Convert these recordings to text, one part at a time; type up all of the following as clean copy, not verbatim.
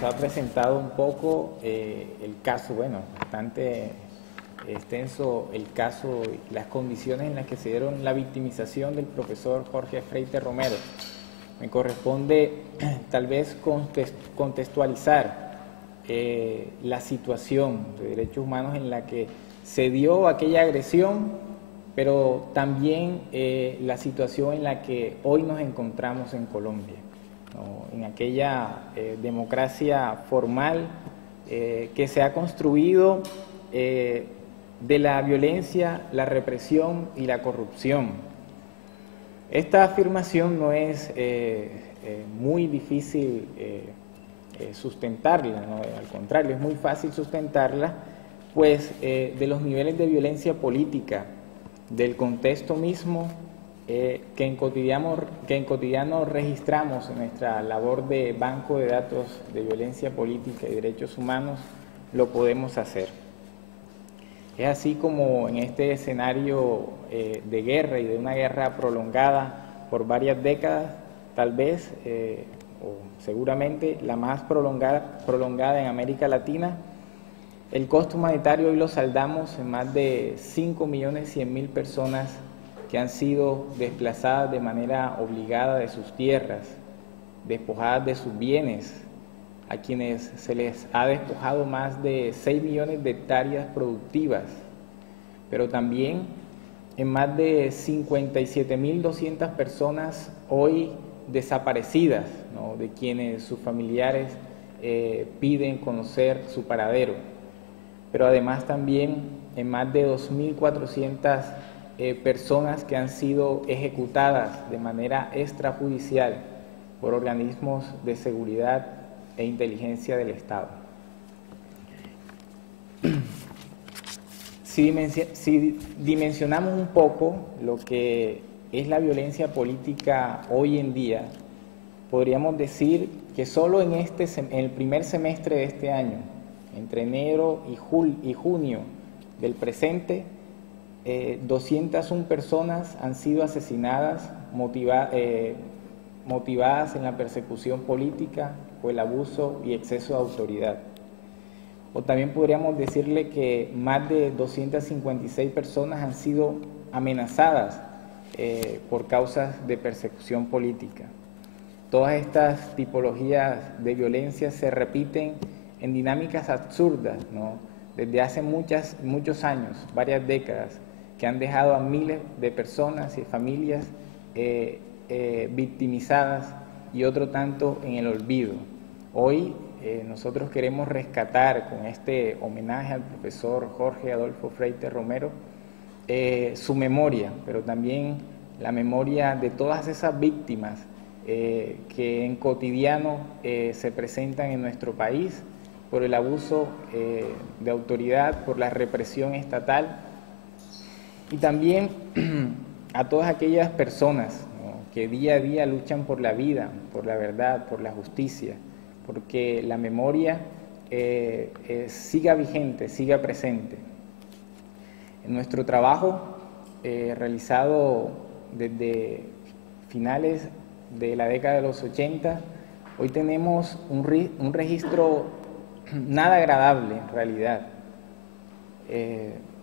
nos ha presentado un poco el caso, bueno, bastante extenso el caso y las condiciones en las que se dieron la victimización del profesor Jorge Freite Romero. Me corresponde tal vez contextualizar la situación de derechos humanos en la que se dio aquella agresión, pero también la situación en la que hoy nos encontramos en Colombia, ¿no? En aquella democracia formal que se ha construido de la violencia, la represión y la corrupción. Esta afirmación no es muy difícil sustentarla, ¿no? Al contrario, es muy fácil sustentarla, pues de los niveles de violencia política, del contexto mismo que en cotidiano registramos en nuestra labor de banco de datos de violencia política y derechos humanos, lo podemos hacer. Es así como en este escenario de guerra y de una guerra prolongada por varias décadas, tal vez, o seguramente la más prolongada en América Latina, el costo humanitario hoy lo saldamos en más de 5.100.000 personas que han sido desplazadas de manera obligada de sus tierras, despojadas de sus bienes, a quienes se les ha despojado más de 6 millones de hectáreas productivas, pero también en más de 57.200 personas hoy desaparecidas, ¿no? De quienes sus familiares piden conocer su paradero, pero además también en más de 2.400 personas que han sido ejecutadas de manera extrajudicial por organismos de seguridad e inteligencia del Estado. Si dimensionamos un poco lo que es la violencia política hoy en día, podríamos decir que solo en el primer semestre de este año, entre enero y junio del presente, 201 personas han sido asesinadas motivadas en la persecución política o el abuso y exceso de autoridad. O también podríamos decirle que más de 256 personas han sido amenazadas por causas de persecución política. Todas estas tipologías de violencia se repiten en dinámicas absurdas, ¿no? Desde hace muchos años, varias décadas, que han dejado a miles de personas y familias victimizadas y otro tanto en el olvido. Hoy nosotros queremos rescatar con este homenaje al profesor Jorge Adolfo Freite Romero su memoria, pero también la memoria de todas esas víctimas que en cotidiano se presentan en nuestro país por el abuso de autoridad, por la represión estatal, y también a todas aquellas personas, ¿no?, que día a día luchan por la vida, por la verdad, por la justicia, porque la memoria siga vigente, siga presente. En nuestro trabajo realizado desde finales de la década de los 80, hoy tenemos un registro nada agradable en realidad,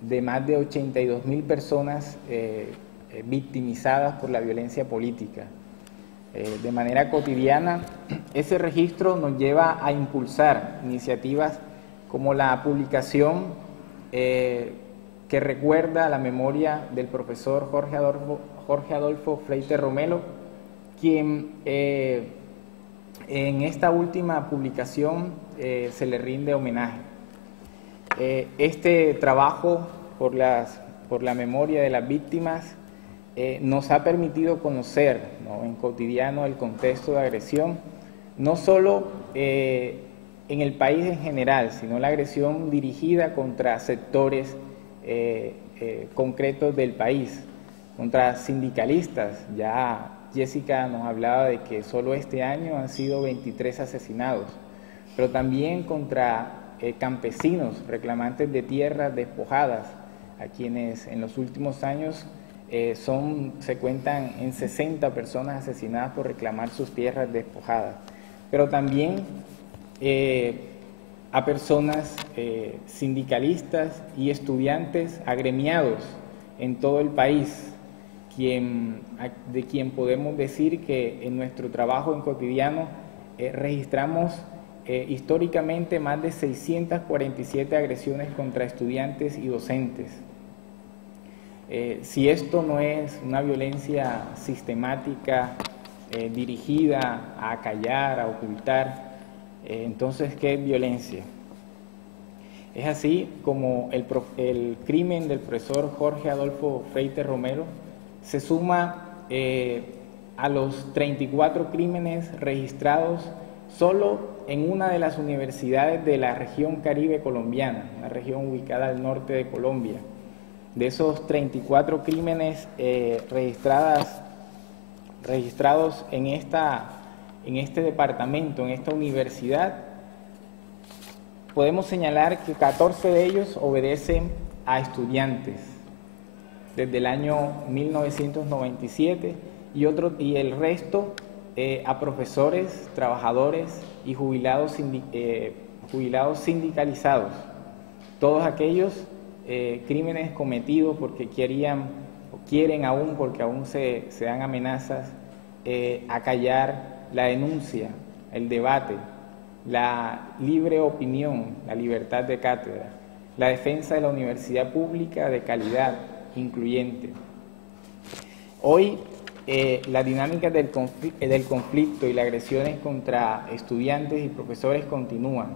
de más de 82.000 personas victimizadas por la violencia política. De manera cotidiana, ese registro nos lleva a impulsar iniciativas como la publicación que recuerda la memoria del profesor Jorge Adolfo Freite Romero, quien en esta última publicación se le rinde homenaje. Este trabajo por la memoria de las víctimas nos ha permitido conocer, ¿no?, en cotidiano el contexto de agresión, no solo en el país en general, sino la agresión dirigida contra sectores concretos del país, contra sindicalistas. Ya Jessica nos hablaba de que solo este año han sido 23 asesinados, pero también contra campesinos reclamantes de tierras despojadas, a quienes en los últimos años se cuentan en 60 personas asesinadas por reclamar sus tierras despojadas. Pero también a personas sindicalistas y estudiantes agremiados en todo el país, de quien podemos decir que en nuestro trabajo en Cotidiano registramos históricamente más de 647 agresiones contra estudiantes y docentes. Si esto no es una violencia sistemática dirigida a acallar, a ocultar, entonces, ¿qué es violencia? Es así como el crimen del profesor Jorge Adolfo Freite Romero se suma a los 34 crímenes registrados solo en una de las universidades de la región Caribe colombiana, una región ubicada al norte de Colombia. De esos 34 crímenes registrados en este departamento, en esta universidad, podemos señalar que 14 de ellos obedecen a estudiantes desde el año 1997 y el resto a profesores, trabajadores y jubilados sindicalizados. Todos aquellos crímenes cometidos porque quieren aún, porque aún se dan amenazas, acallar la denuncia, el debate, la libre opinión, la libertad de cátedra, la defensa de la universidad pública de calidad, incluyente. Hoy las dinámicas del conflicto y las agresiones contra estudiantes y profesores continúan.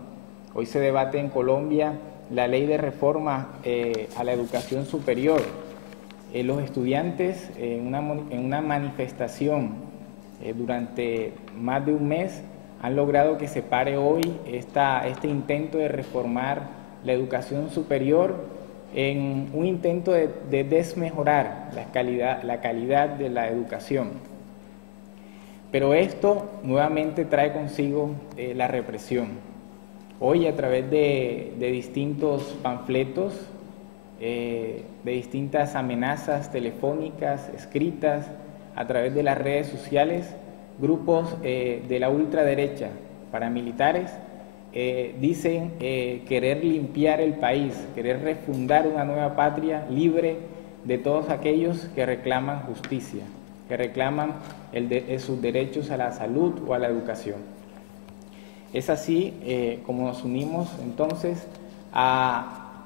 Hoy se debate en Colombia la ley de reforma a la educación superior. Los estudiantes en una manifestación durante más de un mes han logrado que se pare hoy este intento de reformar la educación superior en un intento de desmejorar la calidad de la educación. Pero esto nuevamente trae consigo la represión. Hoy, a través de distintos panfletos, de distintas amenazas telefónicas, escritas, a través de las redes sociales, grupos de la ultraderecha, paramilitares, dicen querer limpiar el país, querer refundar una nueva patria libre de todos aquellos que reclaman justicia, que reclaman sus derechos a la salud o a la educación. Es así como nos unimos entonces a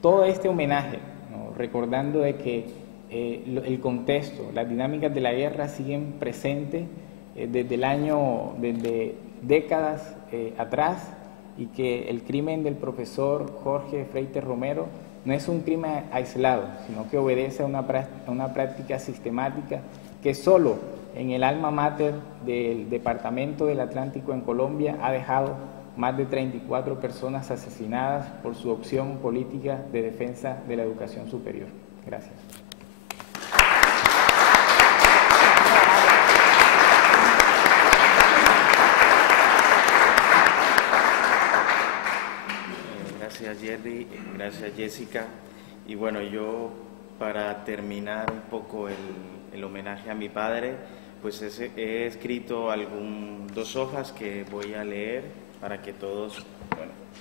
todo este homenaje, ¿no? Recordando de que el contexto, las dinámicas de la guerra siguen presentes desde décadas atrás, y que el crimen del profesor Jorge Freite Romero no es un crimen aislado, sino que obedece a una práctica sistemática que solo en el alma mater del Departamento del Atlántico en Colombia ha dejado más de 34 personas asesinadas por su opción política de defensa de la educación superior. Gracias. Gracias, Jerry, gracias, Jessica. Y bueno, yo para terminar un poco el homenaje a mi padre, pues he escrito dos hojas que voy a leer para que todos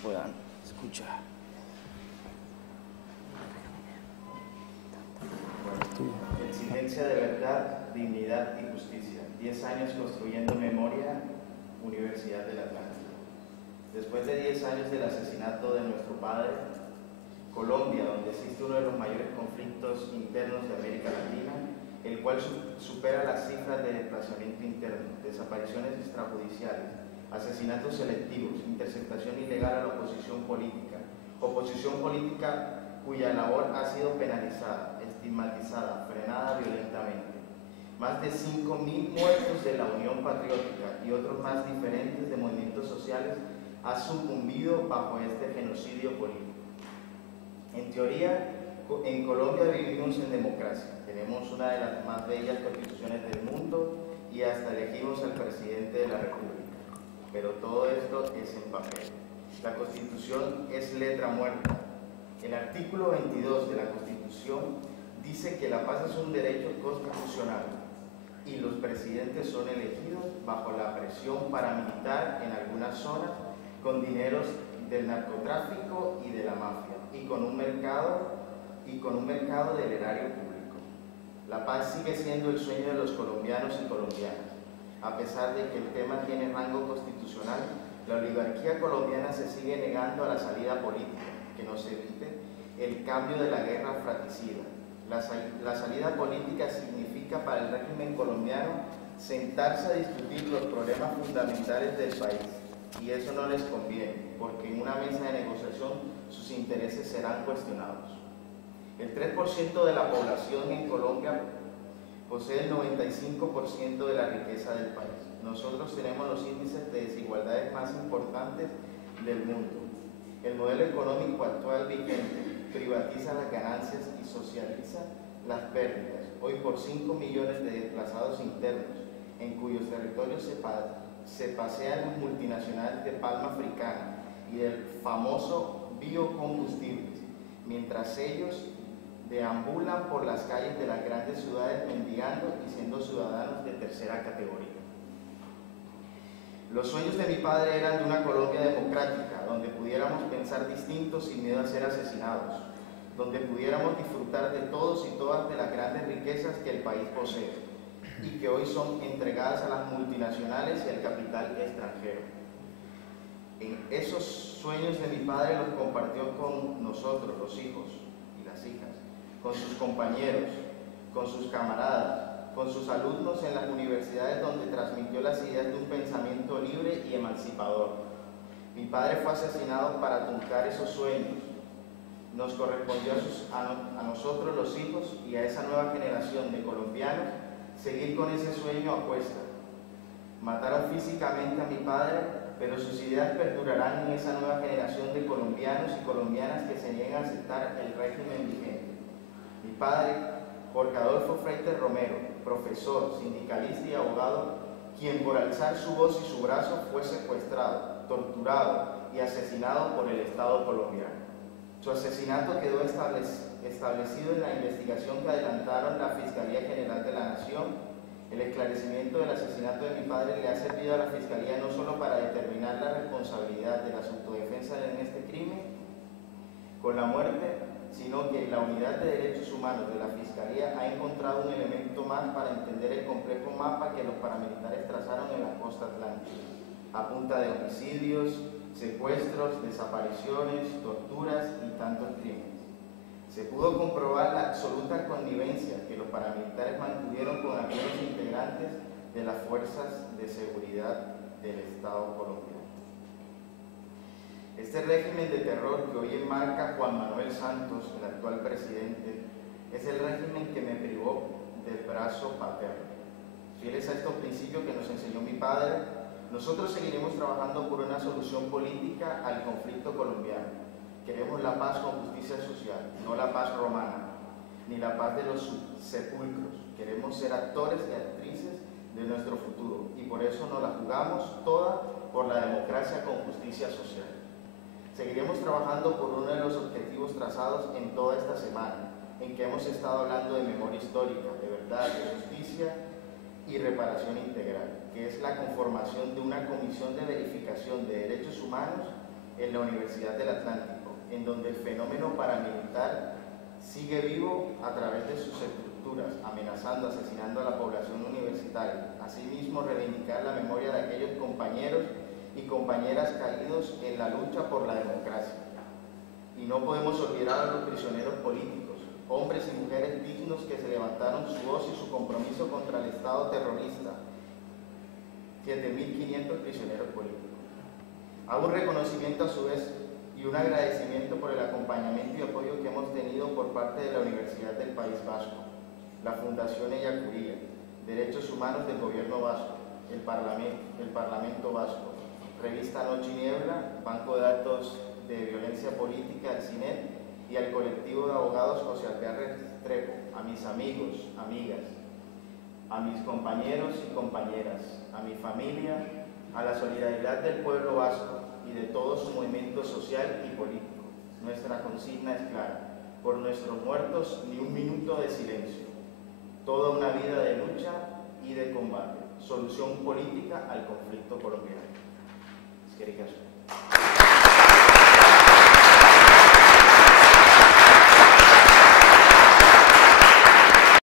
puedan escuchar. Exigencia de verdad, dignidad y justicia. 10 años construyendo memoria, Universidad del Atlántico. Después de 10 años del asesinato de nuestro padre, Colombia, donde existe uno de los mayores conflictos internos de América Latina, el cual supera las cifras de desplazamiento interno, desapariciones extrajudiciales, asesinatos selectivos, interceptación ilegal a la oposición política cuya labor ha sido penalizada, estigmatizada, frenada violentamente. Más de 5.000 muertos de la Unión Patriótica y otros más diferentes de movimientos sociales ha sucumbido bajo este genocidio político. En teoría, en Colombia vivimos en democracia, tenemos una de las más bellas constituciones del mundo y hasta elegimos al presidente de la República, pero todo esto es en papel. La Constitución es letra muerta. El artículo 22 de la Constitución dice que la paz es un derecho constitucional. y los presidentes son elegidos bajo la presión paramilitar en algunas zonas, con dineros del narcotráfico y de la mafia, y con un mercado del erario público. La paz sigue siendo el sueño de los colombianos y colombianas. A pesar de que el tema tiene rango constitucional, la oligarquía colombiana se sigue negando a la salida política, que nos evite el cambio de la guerra fratricida. La salida política significa para el régimen colombiano sentarse a discutir los problemas fundamentales del país, y eso no les conviene, porque en una mesa de negociación sus intereses serán cuestionados. El 3% de la población en Colombia posee el 95% de la riqueza del país. Nosotros tenemos los índices de desigualdades más importantes del mundo. El modelo económico actual vigente privatiza las ganancias y socializa las pérdidas. Hoy por 5 millones de desplazados internos, en cuyos territorios se pasean los multinacionales de palma africana y del famoso biocombustibles, mientras ellos deambulan por las calles de las grandes ciudades mendigando y siendo ciudadanos de tercera categoría. Los sueños de mi padre eran de una Colombia democrática, donde pudiéramos pensar distintos sin miedo a ser asesinados, donde pudiéramos disfrutar de todos y todas de las grandes riquezas que el país posee y que hoy son entregadas a las multinacionales y al capital extranjero. Esos sueños de mi padre los compartió con nosotros, los hijos y las hijas, con sus compañeros, con sus camaradas, con sus alumnos en las universidades donde transmitió las ideas de un pensamiento libre y emancipador. Mi padre fue asesinado para truncar esos sueños. Nos correspondió a nosotros los hijos y a esa nueva generación de colombianos seguir con ese sueño a cuesta. Mataron físicamente a mi padre, pero sus ideas perdurarán en esa nueva generación de colombianos y colombianas que se niegan a aceptar el régimen vigente. Mi padre, Jorge Adolfo Freytes Romero, profesor, sindicalista y abogado, quien por alzar su voz y su brazo fue secuestrado, torturado y asesinado por el Estado colombiano. Su asesinato quedó establecido en la investigación que adelantaron la Fiscalía General de la Nación. El esclarecimiento del asesinato de mi padre le ha servido a la Fiscalía no solo para determinar la responsabilidad de las autodefensas en este crimen con la muerte, sino que la Unidad de Derechos Humanos de la Fiscalía ha encontrado un elemento más para entender el complejo mapa que los paramilitares trazaron en la costa atlántica, a punta de homicidios, secuestros, desapariciones, torturas y tantos crímenes. Se pudo comprobar la absoluta connivencia que los paramilitares mantuvieron con aquellos integrantes de las fuerzas de seguridad del Estado colombiano. Este régimen de terror que hoy enmarca Juan Manuel Santos, el actual presidente, es el régimen que me privó del brazo paterno. Fieles a estos principios que nos enseñó mi padre, nosotros seguiremos trabajando por una solución política al conflicto colombiano. Queremos la paz con justicia social, no la paz romana, ni la paz de los sepulcros. Queremos ser actores y actrices de nuestro futuro y por eso nos la jugamos toda por la democracia con justicia social. Seguiremos trabajando por uno de los objetivos trazados en toda esta semana, en que hemos estado hablando de memoria histórica, de verdad, de justicia y reparación integral, que es la conformación de una comisión de verificación de derechos humanos en la Universidad del Atlántico, en donde el fenómeno paramilitar sigue vivo a través de sus estructuras, amenazando, asesinando a la población universitaria. Asimismo, reivindicar la memoria de aquellos compañeros y compañeras caídos en la lucha por la democracia. Y no podemos olvidar a los prisioneros políticos, hombres y mujeres dignos que se levantaron su voz y su compromiso contra el Estado terrorista. 7.500 prisioneros políticos. Hago un reconocimiento a su vez y un agradecimiento por el acompañamiento y apoyo que hemos tenido por parte de la Universidad del País Vasco, la Fundación Ellacuría, Derechos Humanos del Gobierno Vasco, el Parlamento Vasco, Revista Noche y Niebla, Banco de Datos de Violencia Política, el CINET, y al colectivo de abogados José Alvear Restrepo, a mis amigos, amigas, a mis compañeros y compañeras, a mi familia, a la solidaridad del pueblo vasco y de todo su movimiento social y político. Nuestra consigna es clara: por nuestros muertos ni un minuto de silencio. Toda una vida de lucha y de combate, solución política al conflicto colombiano. Es que